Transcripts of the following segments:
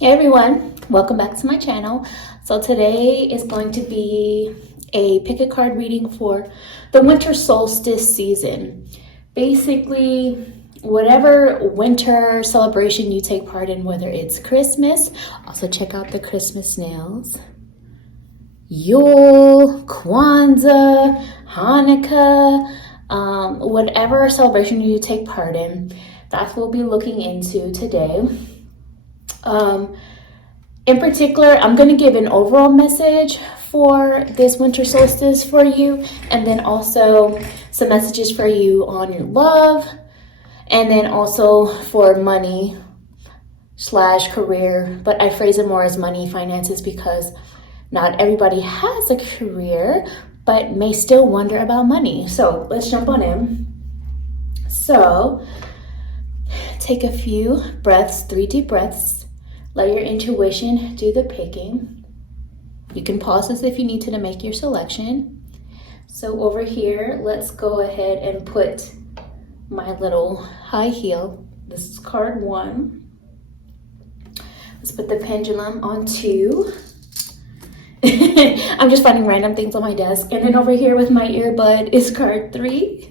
Hey everyone, welcome back to my channel. So today is going to be a pick a card reading for the winter solstice season. Basically, whatever winter celebration you take part in, whether it's Christmas, also check out the Christmas snails, Yule, Kwanza, Hanukkah, whatever celebration you take part in, that's what we'll be looking into today. In particular, I'm going to give an overall message for this winter solstice for you, and then also some messages for you on your love, and then also for money / career, but I phrase it more as money, finances, because not everybody has a career, but may still wonder about money. So let's jump on in. So take a few breaths, 3 deep breaths. Let your intuition do the picking. You can pause this if you need to make your selection. So over here, let's go ahead and put my little high heel. This is card 1. Let's put the pendulum on 2. I'm just finding random things on my desk. And then over here with my earbud is card 3.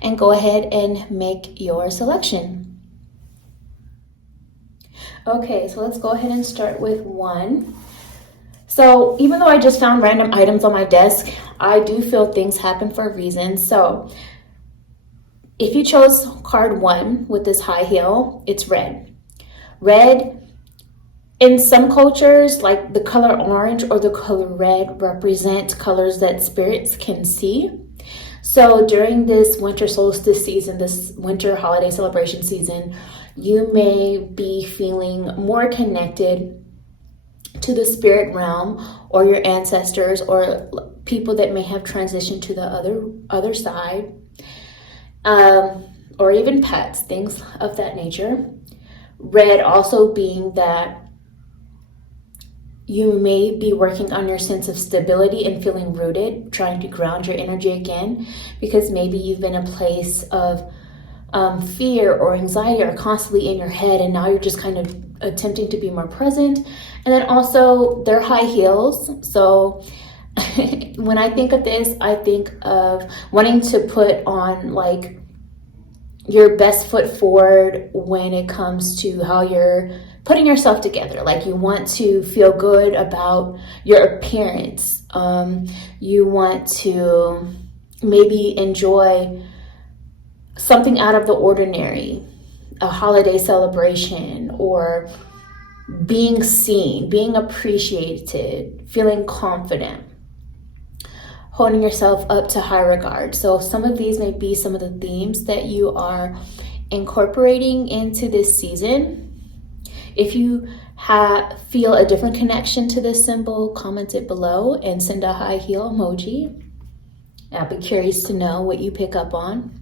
And go ahead and make your selection. Okay, so let's go ahead and start with 1. So even though I just found random items on my desk, I do feel things happen for a reason. So if you chose card 1 with this high heel, it's red. Red, in some cultures, like the color orange or the color red, represent colors that spirits can see. So during this winter solstice season, this winter holiday celebration season, you may be feeling more connected to the spirit realm or your ancestors or people that may have transitioned to the other side, or even pets, things of that nature. Red also being that you may be working on your sense of stability and feeling rooted, trying to ground your energy again, because maybe you've been in a place of fear or anxiety or constantly in your head, and now you're just kind of attempting to be more present. And then also they're high heels. So when I think of this, I think of wanting to put on like your best foot forward when it comes to how you're putting yourself together. Like you want to feel good about your appearance. You want to maybe enjoy something out of the ordinary, a holiday celebration, or being seen, being appreciated, feeling confident, holding yourself up to high regard. So some of these may be some of the themes that you are incorporating into this season. If you feel a different connection to this symbol, comment it below and send a high heel emoji. I'll be curious to know what you pick up on.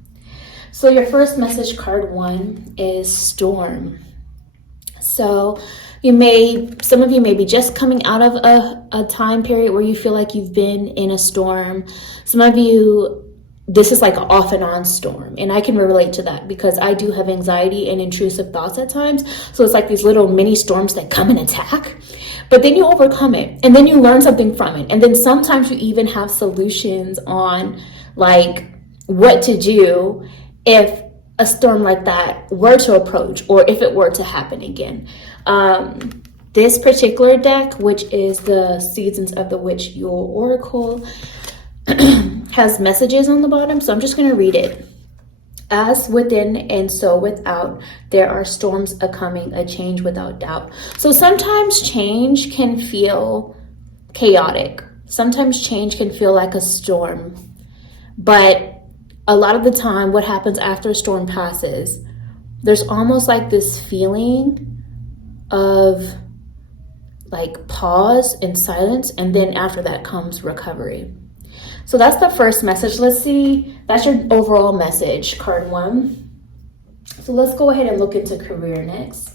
So your first message, card 1, is storm. So some of you may be just coming out of a time period where you feel like you've been in a storm. Some of you, this is like an off and on storm. And I can relate to that because I do have anxiety and intrusive thoughts at times. So it's like these little mini storms that come and attack. But then you overcome it and then you learn something from it. And then sometimes you even have solutions on like what to do if a storm like that were to approach or if it were to happen again. This particular deck, which is the Seasons of the Witch Yule Oracle, has messages on the bottom. So I'm just going to read it. As within and so without, there are storms a-coming, a change without doubt. So sometimes change can feel chaotic. Sometimes change can feel like a storm. But a lot of the time, what happens after a storm passes, there's almost like this feeling of like pause and silence. And then after that comes recovery. So that's the first message. Let's see. That's your overall message, card 1. So let's go ahead and look into career next.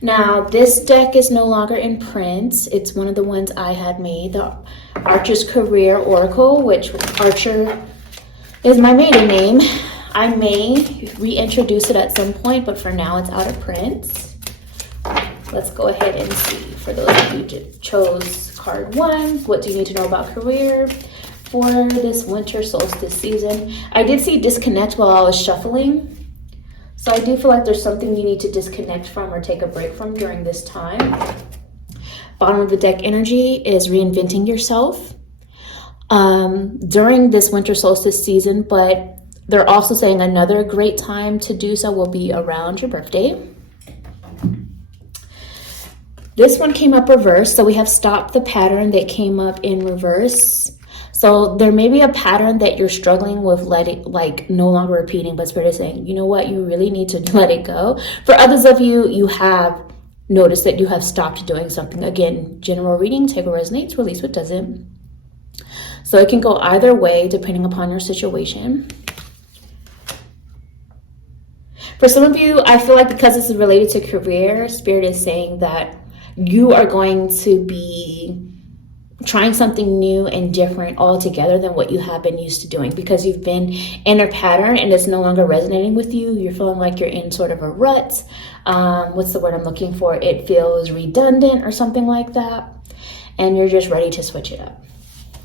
Now, this deck is no longer in print. It's one of the ones I had made, the Archer's Career Oracle, which Archer is my maiden name. I may reintroduce it at some point, but for now it's out of print. Let's go ahead and see. For those of you who chose card 1, what do you need to know about career for this winter solstice season? I did see disconnect while I was shuffling. So I do feel like there's something you need to disconnect from or take a break from during this time. Bottom of the deck energy is reinventing yourself during this winter solstice season, but they're also saying another great time to do so will be around your birthday. This one came up reversed, so we have stopped the pattern that came up in reverse. So there may be a pattern that you're struggling with no longer repeating, but Spirit is saying, you know what, you really need to let it go. For others of you, you have noticed that you have stopped doing something. Again, general reading, take what resonates, release what doesn't. So it can go either way depending upon your situation. For some of you, I feel like because this is related to career, Spirit is saying that you are going to be trying something new and different altogether than what you have been used to doing, because you've been in a pattern and it's no longer resonating with you. You're feeling like you're in sort of a rut. What's the word I'm looking for? It feels redundant or something like that. And you're just ready to switch it up.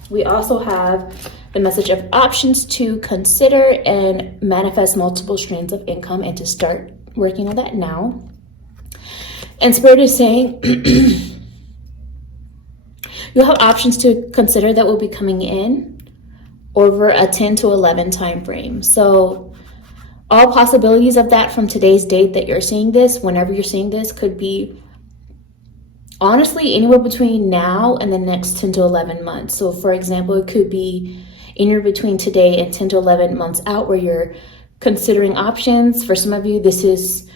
We also have the message of options to consider and manifest multiple streams of income and to start working on that now. And Spirit is saying you'll have options to consider that will be coming in over a 10 to 11 time frame. So all possibilities of that from today's date that you're seeing this, whenever you're seeing this, could be honestly anywhere between now and the next 10 to 11 months. So for example, it could be anywhere between today and 10 to 11 months out where you're considering options. For some of you, this is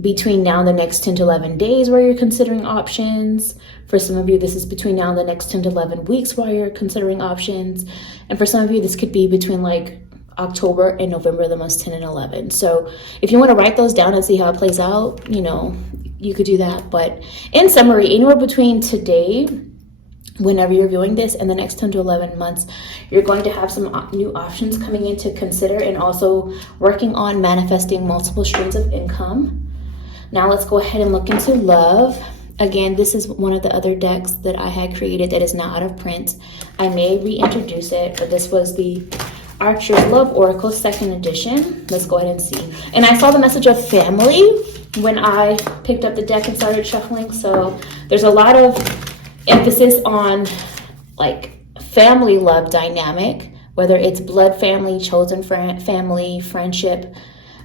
between now and the next 10 to 11 days where you're considering options. For some of you, this is between now and the next 10 to 11 weeks while you're considering options. And for some of you, this could be between like October and November, the months 10 and 11. So if you want to write those down and see how it plays out, you could do that. But in summary, anywhere between today, whenever you're viewing this, and the next 10 to 11 months, you're going to have some new options coming in to consider, and also working on manifesting multiple streams of income. Now let's go ahead and look into love. Again, this is one of the other decks that I had created that is now out of print. I may reintroduce it, but this was the Archer's Love Oracle 2nd edition. Let's go ahead and see. And I saw the message of family when I picked up the deck and started shuffling. So there's a lot of emphasis on like family love dynamic, whether it's blood family, chosen family, friendship.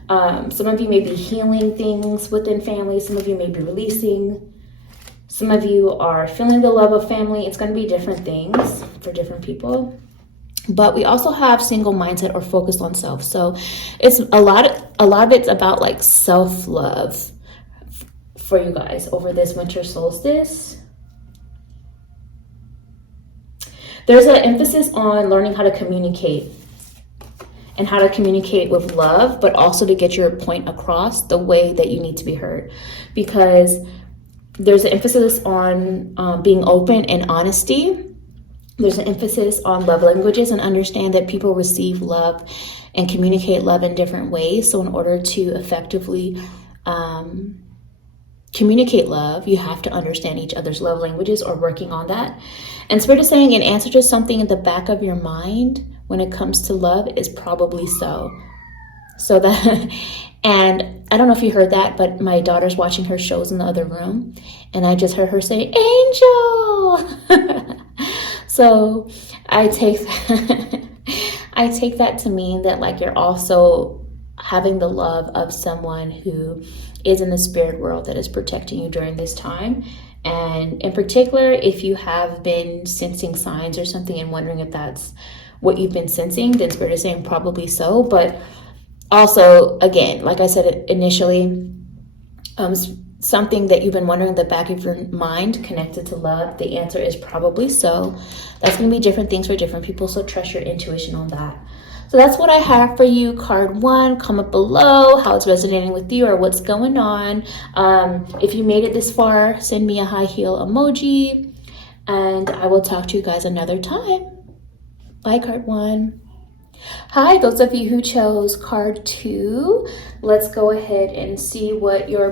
Some of you may be healing things within family. Some of you may be releasing. Some of you are feeling the love of family. It's going to be different things for different people. But we also have single mindset or focus on self. So it's a lot of it's about like self-love for you guys over this winter solstice. There's an emphasis on learning how to communicate and how to communicate with love, but also to get your point across the way that you need to be heard. Because there's an emphasis on being open and honesty. There's an emphasis on love languages, and understand that people receive love and communicate love in different ways. So in order to effectively communicate love, you have to understand each other's love languages, or working on that. And Spirit is saying in answer to something in the back of your mind when it comes to love is probably so. So that, and I don't know if you heard that, but my daughter's watching her shows in the other room, and I just heard her say, "Angel." So I take that to mean that like you're also having the love of someone who is in the spirit world that is protecting you during this time. And in particular, if you have been sensing signs or something and wondering if that's what you've been sensing, then Spirit is saying probably so. But also, again, like I said initially, something that you've been wondering in the back of your mind connected to love, the answer is probably so. That's going to be different things for different people, so trust your intuition on that. So that's what I have for you, card 1. Comment below how it's resonating with you or what's going on. If you made it this far, send me a high heel emoji, and I will talk to you guys another time. Bye, card 1. Hi, those of you who chose card 2, let's go ahead and see what your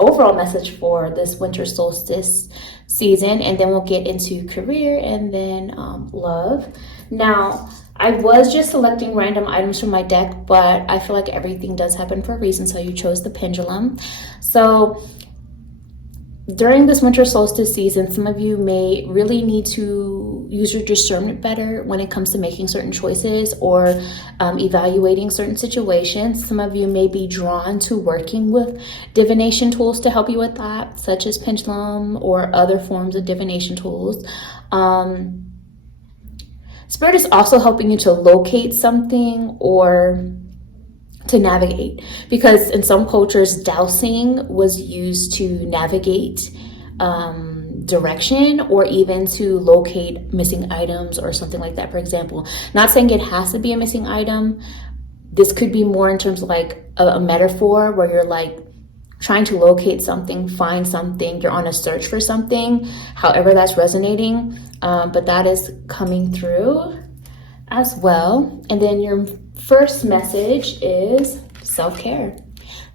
overall message for this winter solstice season, and then we'll get into career and then love. Now, I was just selecting random items from my deck, but I feel like everything does happen for a reason, so you chose the pendulum. So during this winter solstice season, some of you may really need to use your discernment better when it comes to making certain choices or evaluating certain situations. Some of you may be drawn to working with divination tools to help you with that, such as pendulum or other forms of divination tools. Spirit is also helping you to locate something or to navigate, because in some cultures dowsing was used to navigate direction or even to locate missing items or something like that. For example, not saying it has to be a missing item. This could be more in terms of like a metaphor where you're like trying to locate something, find something, you're on a search for something, however that's resonating, but that is coming through as well. And then your first message is self-care.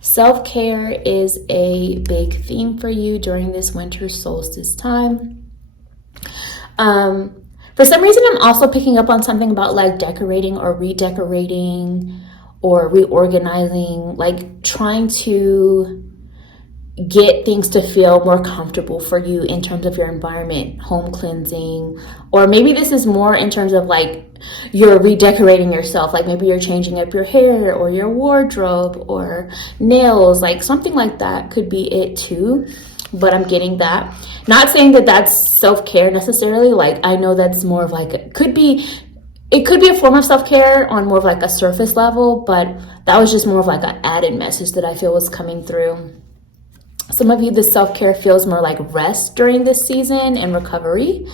Self-care is a big theme for you during this winter solstice time. For some reason, I'm also picking up on something about like decorating or redecorating or reorganizing, like trying to get things to feel more comfortable for you in terms of your environment, home cleansing, or maybe this is more in terms of like you're redecorating yourself, like maybe you're changing up your hair or your wardrobe or nails, like something like that could be it too. But I'm getting that. Not saying that that's self-care necessarily. Like I know that's more of like it could be a form of self-care on more of like a surface level, but that was just more of like an added message that I feel was coming through. Some of you, the self-care feels more like rest during this season and recovery.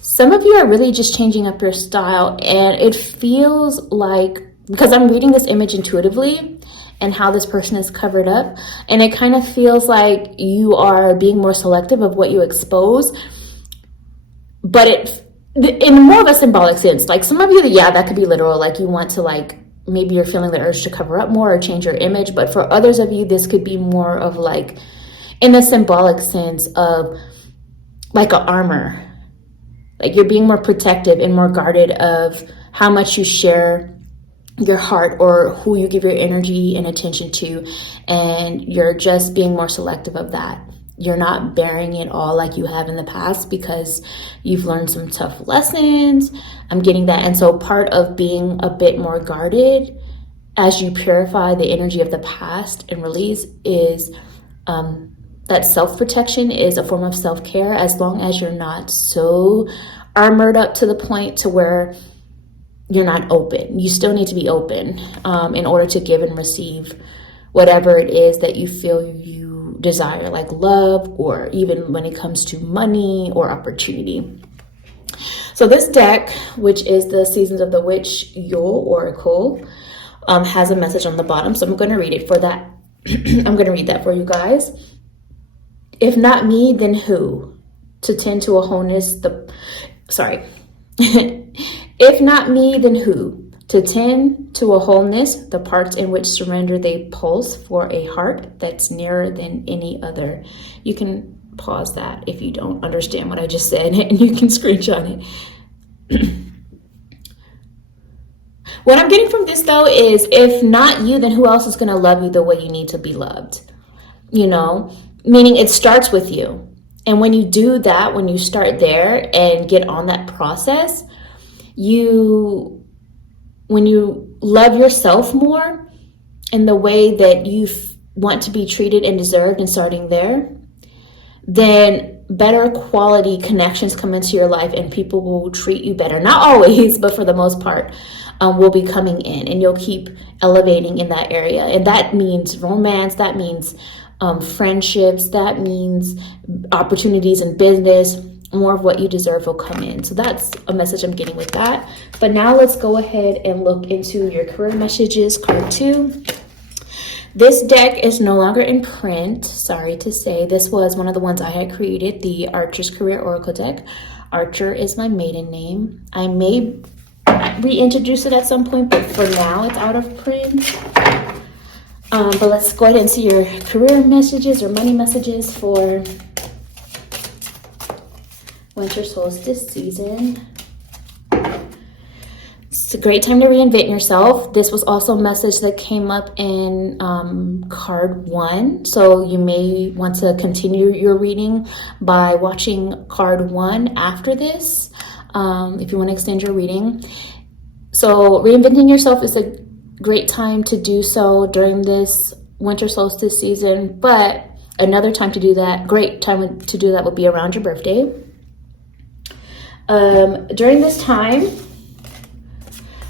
Some of you are really just changing up your style, and it feels like, because I'm reading this image intuitively and how this person is covered up, and it kind of feels like you are being more selective of what you expose, but in more of a symbolic sense. Like some of you, yeah, that could be literal, like you want to like, maybe you're feeling the urge to cover up more or change your image. But for others of you, this could be more of like in a symbolic sense of like an armor. Like you're being more protective and more guarded of how much you share your heart or who you give your energy and attention to. And you're just being more selective of that. You're not bearing it all like you have in the past because you've learned some tough lessons. I'm getting that. And so part of being a bit more guarded as you purify the energy of the past and release is that self-protection is a form of self-care, as long as you're not so armored up to the point to where you're not open. You still need to be open in order to give and receive whatever it is that you feel you desire, like love, or even when it comes to money or opportunity. So this deck, which is the Seasons of the Witch Yule Oracle, has a message on the bottom. So I'm going to read it for that. I'm going to read that for you guys. If not me, then who? To tend to a wholeness, If not me, then who? To tend to a wholeness, the parts in which surrender they pulse for a heart that's nearer than any other. You can pause that if you don't understand what I just said, and you can screenshot it. What I'm getting from this though is, if not you, then who else is going to love you the way you need to be loved? You know, meaning it starts with you. And when you do that, when you start there and get on that process, when you love yourself more in the way that you want to be treated and deserved, and starting there, then better quality connections come into your life and people will treat you better. Not always, but for the most part, will be coming in, and you'll keep elevating in that area. And that means romance, that means friendships, that means opportunities in business. More of what you deserve will come in. So that's a message I'm getting with that. But now let's go ahead and look into your career messages, card 2. This deck is no longer in print, sorry to say. This was one of the ones I had created, the Archer's Career Oracle deck. Archer is my maiden name. I may reintroduce it at some point, but for now it's out of print. But let's go ahead and see your career messages or money messages for winter solstice season. It's a great time to reinvent yourself. This was also a message that came up in card 1. So you may want to continue your reading by watching card 1 after this, if you want to extend your reading. So reinventing yourself is a great time to do so during this winter solstice season, but another time to do that, great time to do that would be around your birthday. During this time,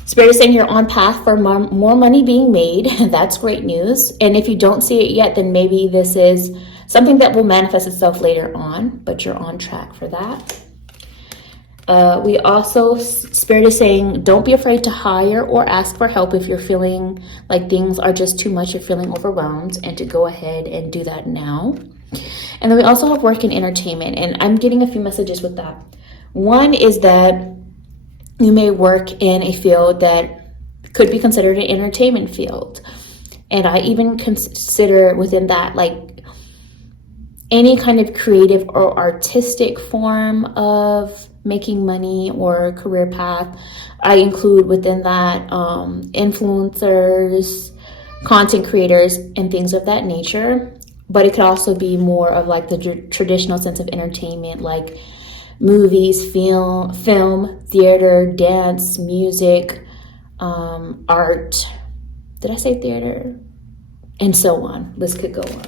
Spirit is saying you're on path for more money being made. That's great news. And if you don't see it yet, then maybe this is something that will manifest itself later on, but you're on track for that. We also, Spirit is saying, don't be afraid to hire or ask for help if you're feeling like things are just too much, you're feeling overwhelmed, and to go ahead and do that now. And then we also have work and entertainment, and I'm getting a few messages with that. One is that you may work in a field that could be considered an entertainment field. And I even consider within that, like, any kind of creative or artistic form of making money or career path. I include within that influencers, content creators, and things of that nature. But it could also be more of like the traditional sense of entertainment, like movies, film, theater, dance, music, art. Did I say theater? And so on. This could go on.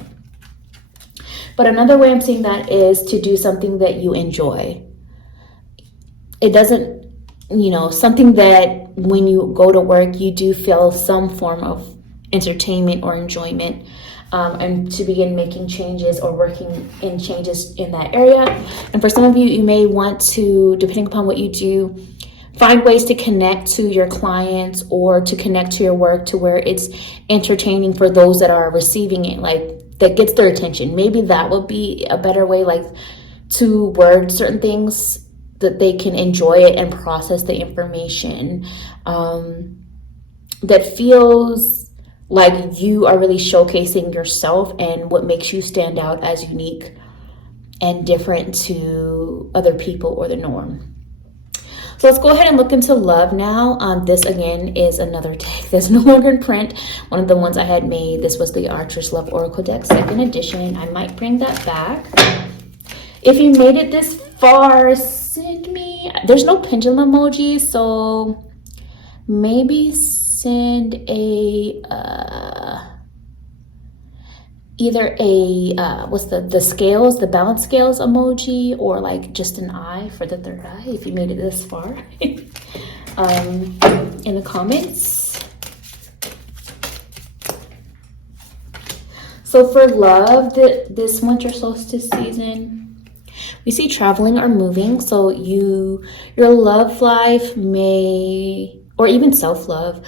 But another way I'm seeing that is to do something that you enjoy. It doesn't, something that when you go to work, you do feel some form of entertainment or enjoyment. And to begin making changes or working in changes in that area. And for some of you, you may want to, depending upon what you do, find ways to connect to your clients or to connect to your work to where it's entertaining for those that are receiving it, like that gets their attention. Maybe that would be a better way, like to word certain things that they can enjoy it and process the information that feels like you are really showcasing yourself and what makes you stand out as unique and different to other people or the norm. So let's go ahead and look into love now. This again is another deck that's no longer in print. One of the ones I had made, this was the Archer's Love Oracle deck, 2nd edition. I might bring that back. If you made it this far, send me, there's no pendulum emoji, so maybe send a either a what's the scales, the balance scales emoji, or like just an eye for the third eye if you made it this far. In the comments. So for love, this winter solstice season, we see traveling or moving. So your love life may, or even self-love,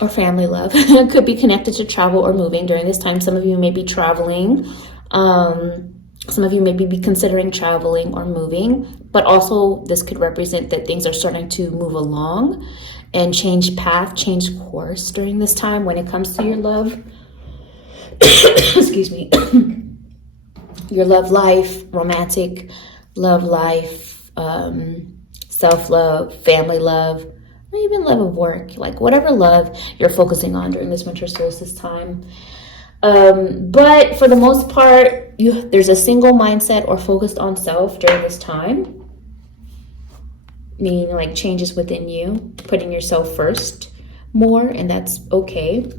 or family love could be connected to travel or moving during this time. Some of you may be traveling. Some of you may be considering traveling or moving, but also this could represent that things are starting to move along and change path, change course during this time when it comes to your love. Excuse me. Your love life, romantic love life, self-love, family love, or even love of work, like whatever love you're focusing on during this winter solstice time. But for the most part, there's a single mindset or focused on self during this time, meaning like changes within you, putting yourself first more, and that's okay.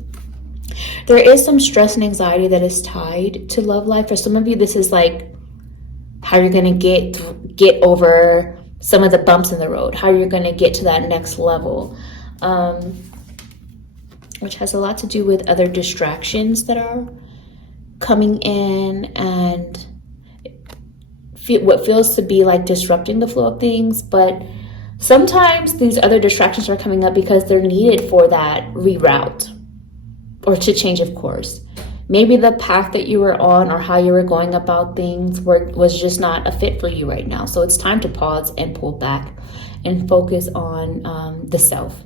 There is some stress and anxiety that is tied to love life. For some of you, this is like how you're going to get over some of the bumps in the road, how you're going to get to that next level, which has a lot to do with other distractions that are coming in and what feels to be like disrupting the flow of things. But sometimes these other distractions are coming up because they're needed for that reroute or to change of course. maybe the path that you were on or how you were going about things was just not a fit for you right now. So it's time to pause and pull back and focus on the self.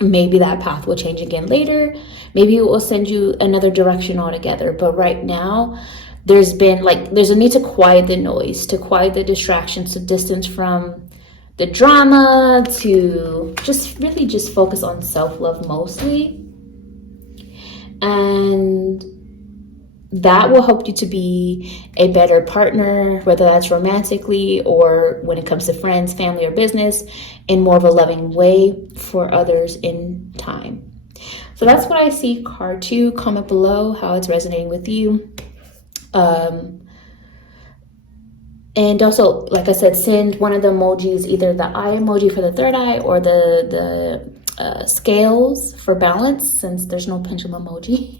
Maybe that path will change again later. Maybe it will send you another direction altogether. But right now, there's a need to quiet the noise, to quiet the distractions, to distance from the drama, to just focus on self-love mostly. And that will help you to be a better partner, whether that's romantically or when it comes to friends, family, or business, in more of a loving way for others in time. So that's what I see. Card 2, comment below how it's resonating with you. And also, like I said, send one of the emojis, either the eye emoji for the third eye or the scales for balance, since there's no pendulum emoji.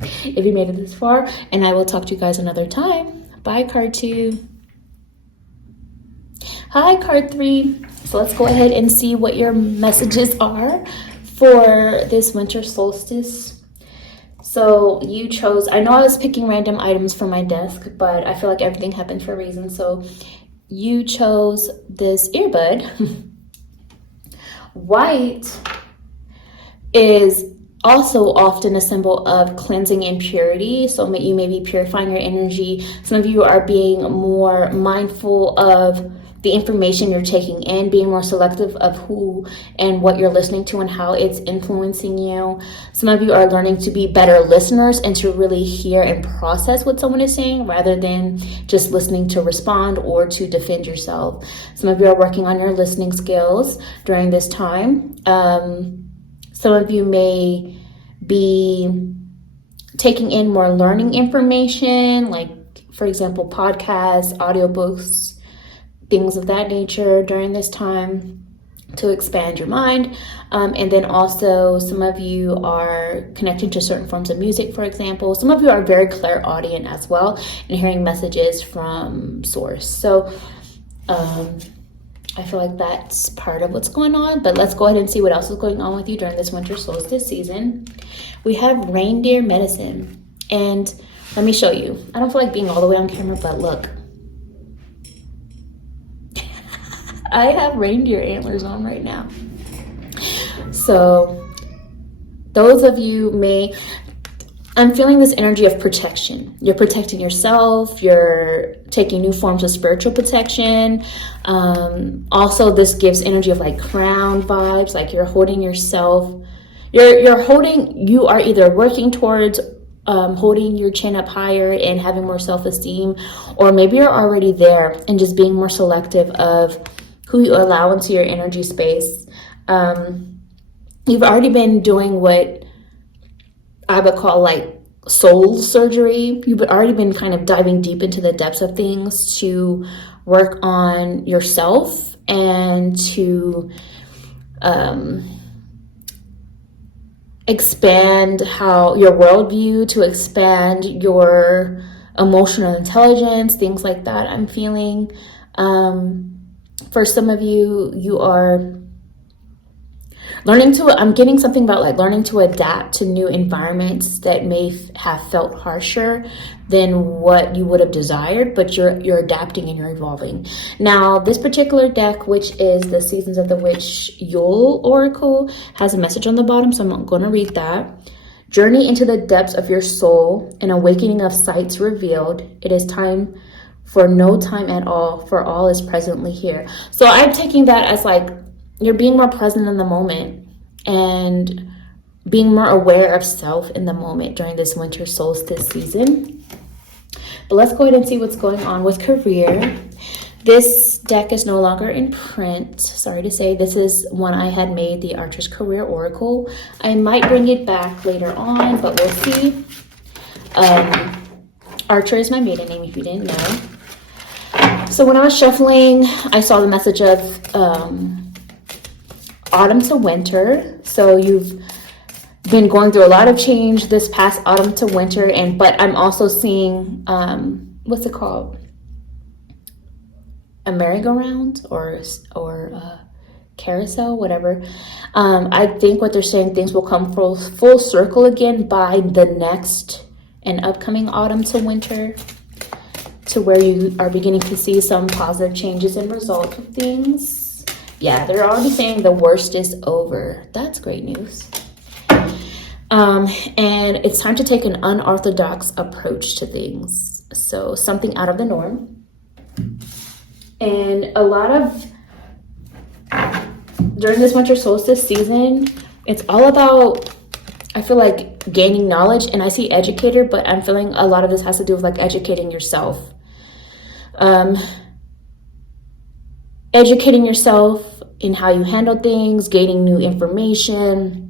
If you made it this far, and I will talk to you guys another time. Bye, card 2. Hi, card 3. So let's go ahead and see what your messages are for this winter solstice. So you chose, I know I was picking random items from my desk, but I feel like everything happens for a reason. So you chose this earbud. White is also often a symbol of cleansing and purity. So you may be purifying your energy. Some of you are being more mindful of the information you're taking in, being more selective of who and what you're listening to and how it's influencing you. Some of you are learning to be better listeners and to really hear and process what someone is saying rather than just listening to respond or to defend yourself. Some of you are working on your listening skills during this time. Some of you may be taking in more learning information, like, for example, podcasts, audiobooks, things of that nature during this time to expand your mind. And then also some of you are connecting to certain forms of music, for example. Some of you are very clairaudient as well and hearing messages from source. So I feel like that's part of what's going on, but let's go ahead and see what else is going on with you during this winter solstice season. We have reindeer medicine, and let me show you. I don't feel like being all the way on camera, but look. I have reindeer antlers on right now. So those of you I'm feeling this energy of protection. You're protecting yourself. You're taking new forms of spiritual protection. Also, this gives energy of like crown vibes, like you're holding yourself. You are either working towards holding your chin up higher and having more self-esteem, or maybe you're already there and just being more selective of who you allow into your energy space. You've already been doing what I would call like soul surgery. You've already been kind of diving deep into the depths of things to work on yourself and to expand your worldview, to expand your emotional intelligence, things like that. I'm feeling for some of you, you are I'm getting something about like learning to adapt to new environments that may have felt harsher than what you would have desired, but you're adapting and you're evolving. Now, this particular deck, which is the Seasons of the Witch Yule Oracle, has a message on the bottom, so I'm going to read that. Journey into the depths of your soul, an awakening of sights revealed. It is time for no time at all, for all is presently here. So I'm taking that as like, you're being more present in the moment and being more aware of self in the moment during this winter solstice season. But let's go ahead and see what's going on with career. This deck is no longer in print. Sorry to say, this is one I had made, the Archer's Career Oracle. I might bring it back later on, but we'll see. Archer is my maiden name if you didn't know. So when I was shuffling, I saw the message of autumn to winter. So you've been going through a lot of change this past autumn to winter, but I'm also seeing what's it called, a merry-go-round or carousel, whatever. I think what they're saying, things will come full circle again by the next and upcoming autumn to winter, to where you are beginning to see some positive changes in result of things. Yeah, they're already saying the worst is over. That's great news. And it's time to take an unorthodox approach to things. So something out of the norm. And a lot of, during this winter solstice season, it's all about, I feel like, gaining knowledge. And I see educator, but I'm feeling a lot of this has to do with like educating yourself. Educating yourself in how you handle things, gaining new information,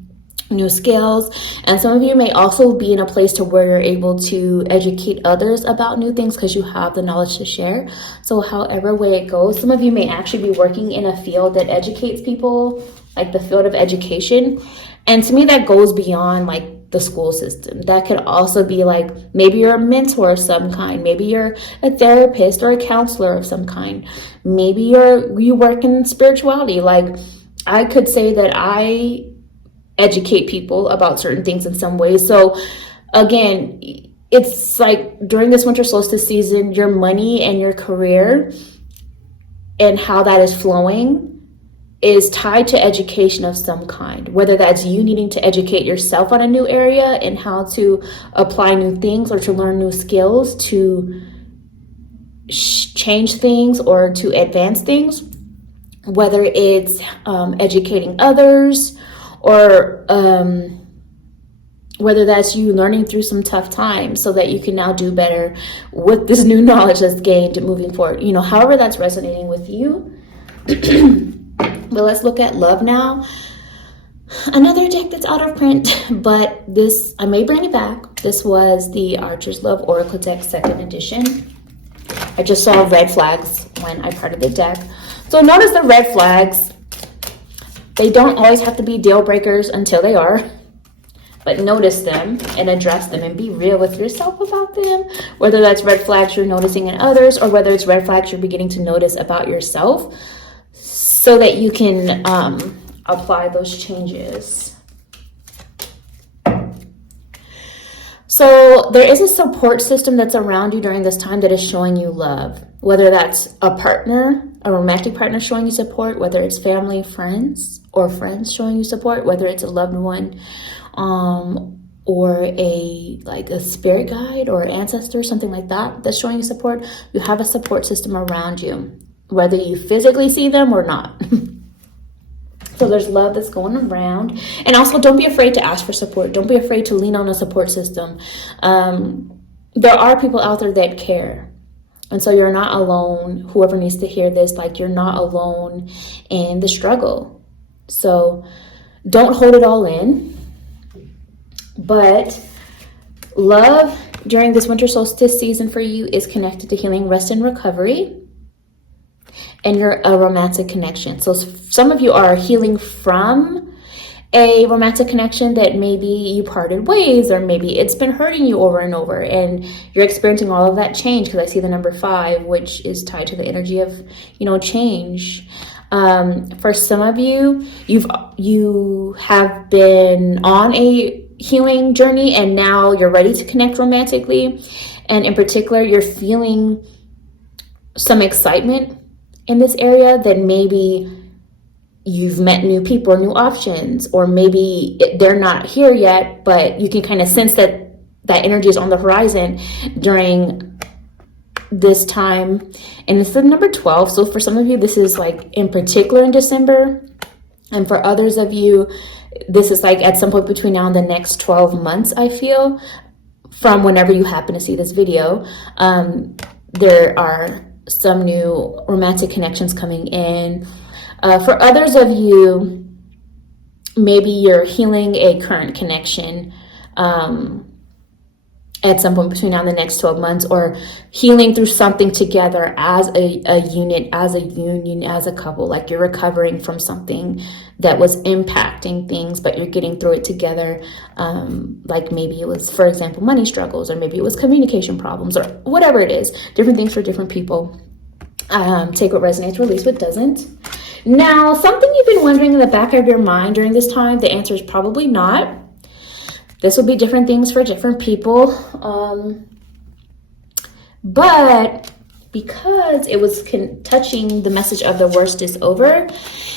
new skills. And some of you may also be in a place to where you're able to educate others about new things because you have the knowledge to share. So however way it goes, some of you may actually be working in a field that educates people, like the field of education. And to me, that goes beyond like the school system. That could also be like, maybe you're a mentor of some kind. Maybe you're a therapist or a counselor of some kind. Maybe you work in spirituality. Like, I could say that I educate people about certain things in some ways. So again, it's like during this winter solstice season, your money and your career and how that is flowing is tied to education of some kind, whether that's you needing to educate yourself on a new area and how to apply new things or to learn new skills to change things or to advance things, whether it's educating others or whether that's you learning through some tough times so that you can now do better with this new knowledge that's gained moving forward. You know, however that's resonating with you. But let's look at love now. Another deck that's out of print, but this, I may bring it back. This was the Archer's Love Oracle deck, 2nd edition. I just saw red flags when I parted the deck. So notice the red flags. They don't always have to be deal breakers until they are. But notice them and address them and be real with yourself about them. Whether that's red flags you're noticing in others or whether it's red flags you're beginning to notice about yourself, so that you can apply those changes. So there is a support system that's around you during this time that is showing you love. Whether that's a partner, a romantic partner showing you support, whether it's family, friends, or friends showing you support, whether it's a loved one, or a spirit guide or ancestor, something like that, that's showing you support. You have a support system around you, whether you physically see them or not. So there's love that's going around. And also, don't be afraid to ask for support. Don't be afraid to lean on a support system. There are people out there that care. And so you're not alone. Whoever needs to hear this, like, you're not alone in the struggle. So don't hold it all in. But love during this winter solstice season for you is connected to healing, rest, and recovery. And you're a romantic connection. So some of you are healing from a romantic connection that maybe you parted ways, or maybe it's been hurting you over and over, and you're experiencing all of that change, because I see the number 5, which is tied to the energy of, change. For some of you, you have been on a healing journey and now you're ready to connect romantically. And in particular, you're feeling some excitement in this area that maybe you've met new people or new options, or maybe they're not here yet, but you can kind of sense that energy is on the horizon during this time. And it's the number 12. So for some of you, this is like in particular in December. And for others of you, this is like at some point between now and the next 12 months, I feel, from whenever you happen to see this video. There are some new romantic connections coming in. For others of you, maybe you're healing a current connection at some point between now and the next 12 months, or healing through something together as a unit, as a union, as a couple. Like you're recovering from something that was impacting things, but you're getting through it together. Like maybe it was, for example, money struggles, or maybe it was communication problems, or whatever it is. Different things for different people. Take what resonates, release what doesn't. Now, something you've been wondering in the back of your mind during this time, the answer is probably not. This will be different things for different people. But because it was touching the message of the worst is over,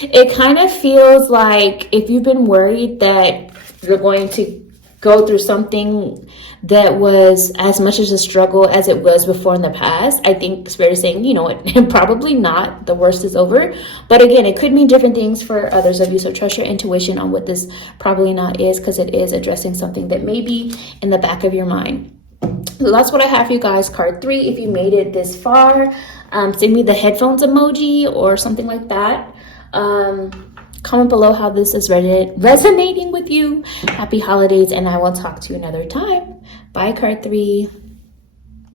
it kind of feels like if you've been worried that you're going to go through something that was as much as a struggle as it was before in the past, I think Spirit is saying, you know what, probably not, the worst is over. But again, it could mean different things for others of you, so trust your intuition on what this probably not is, because it is addressing something that may be in the back of your mind. So that's what I have for you guys, card 3. If you made it this far, send me the headphones emoji or something like that. Comment below how this is resonating with you. Happy holidays, and I will talk to you another time. Bye, card 3.